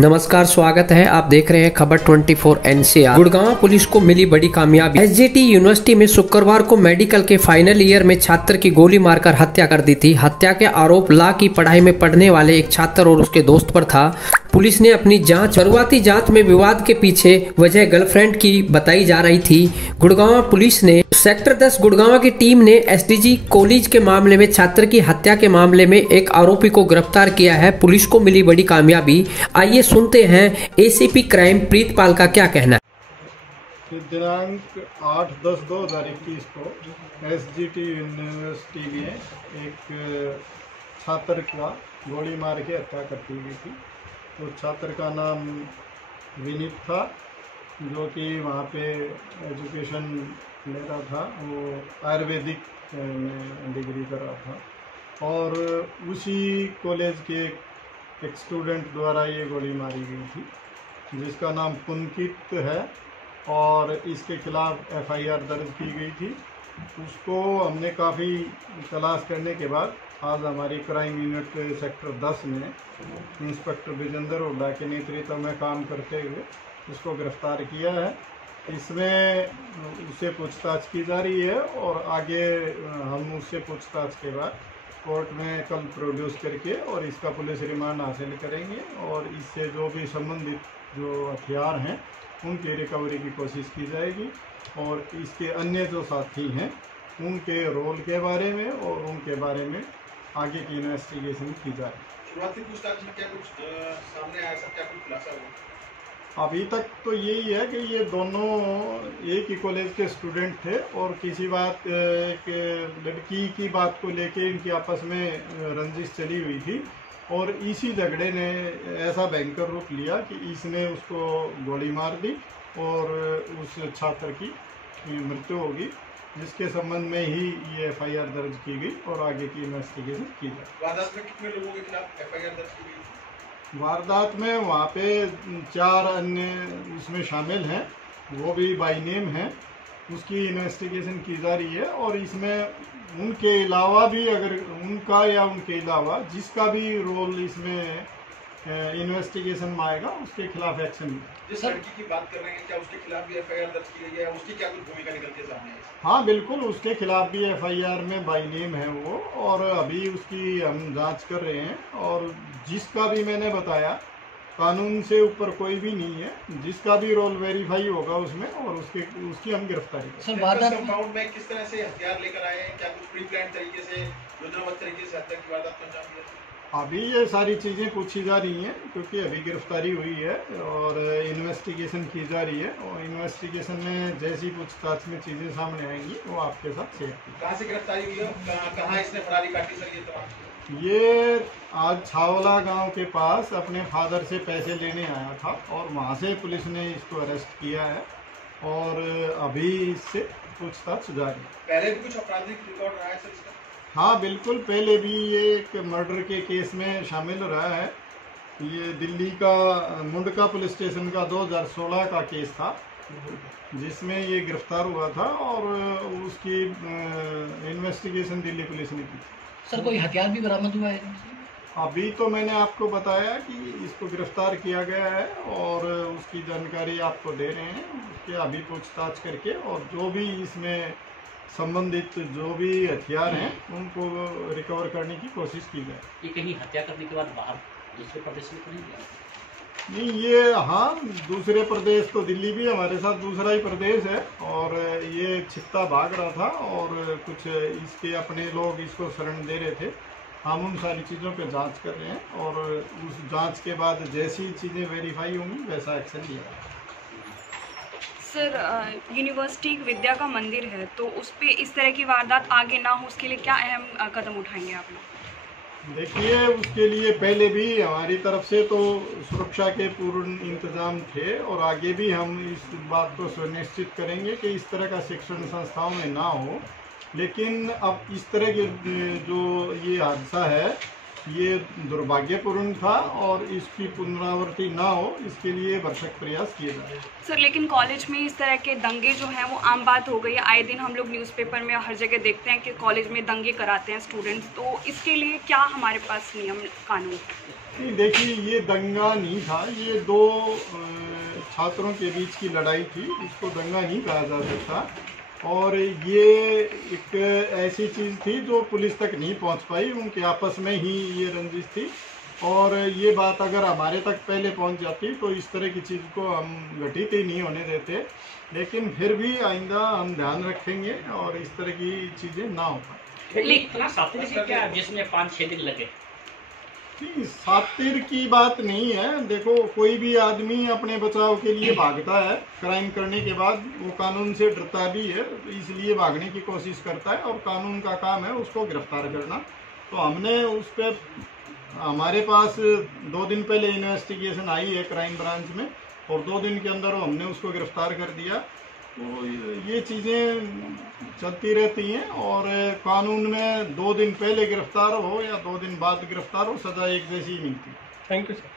नमस्कार, स्वागत है। आप देख रहे हैं खबर 24 NCR। गुड़गांव पुलिस को मिली बड़ी कामयाबी। SGT यूनिवर्सिटी में शुक्रवार को मेडिकल के फाइनल ईयर में छात्र की गोली मारकर हत्या कर दी थी। हत्या के आरोप लॉ की पढ़ाई में पढ़ने वाले एक छात्र और उसके दोस्त पर था। पुलिस ने अपनी शुरुआती जांच में विवाद के पीछे वजह गर्लफ्रेंड की बताई जा रही थी। गुड़गांव पुलिस ने सेक्टर 10 गुड़गांव की टीम ने SDG कॉलेज के मामले में छात्र की हत्या के मामले में एक आरोपी को गिरफ्तार किया है। पुलिस को मिली बड़ी कामयाबी। आइए सुनते हैं ACP क्राइम प्रीतपाल का क्या कहना है। दिनांक 8/10/2021 को SGT यूनिवर्सिटी में एक छात्र का गोली मार के हत्या कर दी गई थी। तो छात्र का नाम विनीत था, जो कि वहाँ पे एजुकेशन ले रहा था। वो आयुर्वेदिक में डिग्री कर रहा था और उसी कॉलेज के एक स्टूडेंट द्वारा ये गोली मारी गई थी, जिसका नाम पुनकित है और इसके खिलाफ FIR दर्ज की गई थी। उसको हमने काफ़ी तलाश करने के बाद आज हमारी क्राइम यूनिट सेक्टर 10 में इंस्पेक्टर विजेंद्र हुड्डा के नेतृत्व में काम करते हुए उसको गिरफ्तार किया है। इसमें उससे पूछताछ की जा रही है और आगे हम उससे पूछताछ के बाद कोर्ट में कल प्रोड्यूस करके और इसका पुलिस रिमांड हासिल करेंगे और इससे जो भी संबंधित जो हथियार हैं उनकी रिकवरी की कोशिश की जाएगी और इसके अन्य जो साथी हैं उनके रोल के बारे में और उनके बारे में आगे की इन्वेस्टिगेशन की जाए। शुरुआती पूछताछ में क्या कुछ सामने आया, क्या कुछ खुलासा हुआ? अभी तक तो यही है कि ये दोनों एक ही कॉलेज के स्टूडेंट थे और किसी बात एक लड़की की बात को लेके इनकी आपस में रंजिश चली हुई थी और इसी झगड़े ने ऐसा भयंकर रूप लिया कि इसने उसको गोली मार दी और उस छात्र की मृत्यु होगी, जिसके संबंध में ही ये FIR दर्ज की गई और आगे की इन्वेस्टिगेशन की जाए। वारदात में कितने लोगों के खिलाफ FIR दर्ज की गई? वारदात में वहाँ पे 4 अन्य इसमें शामिल हैं, वो भी बाय नेम हैं। उसकी इन्वेस्टिगेशन की जा रही है और इसमें उनके अलावा भी अगर उनका या उनके अलावा जिसका भी रोल इसमें इन्वेस्टिगेशन में आएगा उसके खिलाफ एक्शन। जिस लड़की की बात कर रहे हैं, क्या उसके खिलाफ भी FIR दर्ज की गई है? उसकी क्या कुछ भूमिका निकलती है सामने? हाँ बिल्कुल, उसके खिलाफ भी FIR में बाय नेम है वो और अभी उसकी हम जांच कर रहे हैं और जिसका भी मैंने बताया कानून से ऊपर कोई भी नहीं है, जिसका भी रोल वेरीफाई होगा उसमें और उसकी हम गिरफ्तारी करेंगे। कंपाउंड में किस तरह से हथियार लेकर आए हैं? क्या कुछ प्री प्लान तरीके से, योजनाबद्ध तरीके से हत्या की वारदात को अंजाम दिया? अभी ये सारी चीज़ें पूछी जा रही हैं क्योंकि अभी गिरफ्तारी हुई है और इन्वेस्टिगेशन की जा रही है और इन्वेस्टिगेशन में जैसी पूछताछ में चीज़ें सामने आएंगी वो आपके साथ शेयर की। कहाँ से गिरफ्तारी हुई है? कहाँ इसने फरारी काटी सर? ये आज छावला गांव के पास अपने फादर से पैसे लेने आया था और वहाँ से पुलिस ने इसको अरेस्ट किया है और अभी इससे पूछताछ जारी। पहले भी कुछ आपराधिक रिकॉर्ड रहा है सर इसका? हाँ बिल्कुल, पहले भी ये एक मर्डर के केस में शामिल रहा है। ये दिल्ली का मुंडका पुलिस स्टेशन का 2016 का केस था जिसमें ये गिरफ्तार हुआ था और उसकी इन्वेस्टिगेशन दिल्ली पुलिस ने की। सर कोई हथियार भी बरामद हुआ है? अभी तो मैंने आपको बताया कि इसको गिरफ्तार किया गया है और उसकी जानकारी आपको दे रहे हैं। उसके अभी पूछताछ करके और जो भी इसमें संबंधित जो भी हथियार हैं उनको रिकवर करने की कोशिश की जाए। ये कहीं हत्या करने के बाद बाहर दूसरे प्रदेश में तो नहीं गया? नहीं, ये हाँ दूसरे प्रदेश तो दिल्ली भी हमारे साथ दूसरा ही प्रदेश है और ये छित्ता भाग रहा था और कुछ इसके अपने लोग इसको शरण दे रहे थे। हम उन सारी चीज़ों पे जांच कर रहे हैं और उस जांच के बाद जैसी चीज़ें वेरीफाई होंगी वैसा एक्शन लिया जाएगा। सर यूनिवर्सिटी विद्या का मंदिर है तो उस पर इस तरह की वारदात आगे ना हो उसके लिए क्या अहम कदम उठाएंगे आप लोग? देखिए, उसके लिए पहले भी हमारी तरफ से तो सुरक्षा के पूर्ण इंतजाम थे और आगे भी हम इस बात को सुनिश्चित करेंगे कि इस तरह का शिक्षण संस्थाओं में ना हो। लेकिन अब इस तरह के जो ये हादसा है ये दुर्भाग्यपूर्ण था और इसकी पुनरावृत्ति ना हो इसके लिए भरसक प्रयास किए जाए। सर लेकिन कॉलेज में इस तरह के दंगे जो हैं वो आम बात हो गई है। आए दिन हम लोग न्यूज़पेपर में हर जगह देखते हैं कि कॉलेज में दंगे कराते हैं स्टूडेंट्स, तो इसके लिए क्या हमारे पास नियम कानून? नहीं, देखिए ये दंगा नहीं था, ये दो छात्रों के बीच की लड़ाई थी, इसको दंगा नहीं कहा जा सकता। और ये एक ऐसी चीज़ थी जो पुलिस तक नहीं पहुंच पाई, उनके आपस में ही ये रंजिश थी। और ये बात अगर हमारे तक पहले पहुंच जाती तो इस तरह की चीज़ को हम घटित ही नहीं होने देते, लेकिन फिर भी आइंदा हम ध्यान रखेंगे और इस तरह की चीज़ें ना हो पाए। इतना साथी से क्या जिसमें 5-6 दिन लगे? नहीं, सातिर की बात नहीं है। देखो, कोई भी आदमी अपने बचाव के लिए भागता है, क्राइम करने के बाद वो कानून से डरता भी है, इसलिए भागने की कोशिश करता है और कानून का काम है उसको गिरफ्तार करना। तो हमने उस पर, हमारे पास 2 दिन पहले इन्वेस्टिगेशन आई है क्राइम ब्रांच में और 2 दिन के अंदर हमने उसको गिरफ्तार कर दिया। तो ये चीज़ें चलती रहती हैं और कानून में 2 दिन पहले गिरफ्तार हो या 2 दिन बाद गिरफ्तार हो, सज़ा एक जैसी ही मिलती है। Thank you sir.